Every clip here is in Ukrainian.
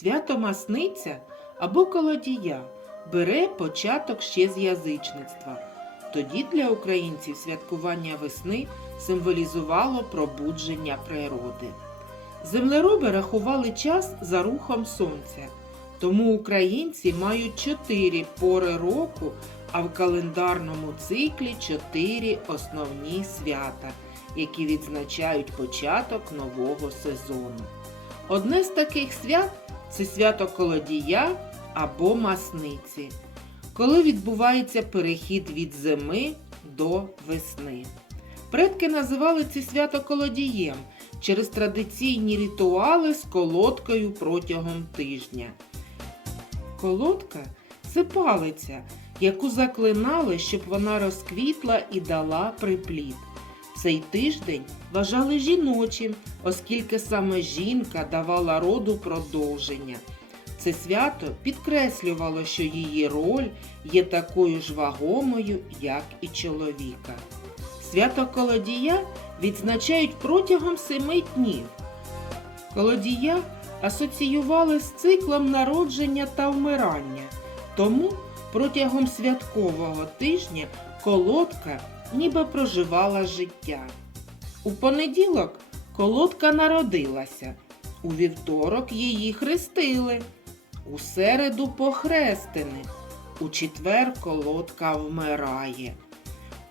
Свято Масниця або Колодія бере початок ще з язичництва. Тоді для українців святкування весни символізувало пробудження природи. Землероби рахували час за рухом сонця, тому українці мають чотири пори року, а в календарному циклі чотири основні свята, які відзначають початок нового сезону. Одне з таких свят це свято Колодія або Масниці, коли відбувається перехід від зими до весни. Предки називали це свято колодієм через традиційні ритуали з колодкою протягом тижня. Колодка це палиця, яку заклинали, щоб вона розквітла і дала приплід. Цей тиждень вважали жіночим, оскільки саме жінка давала роду продовження. Це свято підкреслювало, що її роль є такою ж вагомою, як і чоловіка. Свято Колодія відзначають протягом семи днів. Колодія асоціювали з циклом народження та вмирання, тому протягом святкового тижня колодка ніби проживала життя. У понеділок колодка народилася, у вівторок її хрестили, у середу похрестини, у четвер колодка вмирає.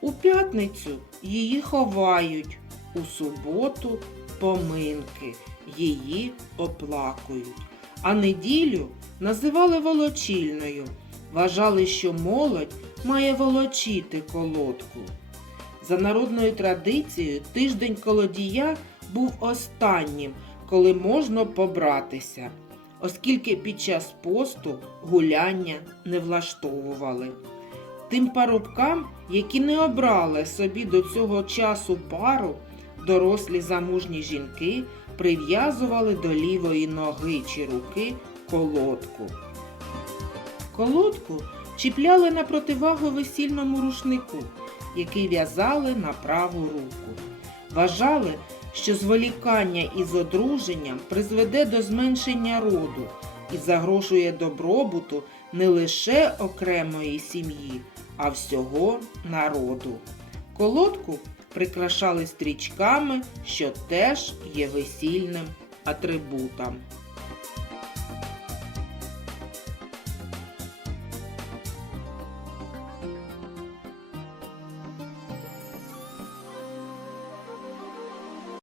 У п'ятницю її ховають, у суботу поминки, її оплакують. А неділю називали волочільною. Вважали, що молодь має волочити колодку. За народною традицією, тиждень колодія був останнім, коли можна побратися, оскільки під час посту гуляння не влаштовували. Тим парубкам, які не обрали собі до цього часу пару, дорослі замужні жінки прив'язували до лівої ноги чи руки колодку. Колодку чіпляли на противагу весільному рушнику, який в'язали на праву руку. Вважали, що зволікання із одруженням призведе до зменшення роду і загрожує добробуту не лише окремої сім'ї, а всього народу. Колодку прикрашали стрічками, що теж є весільним атрибутом.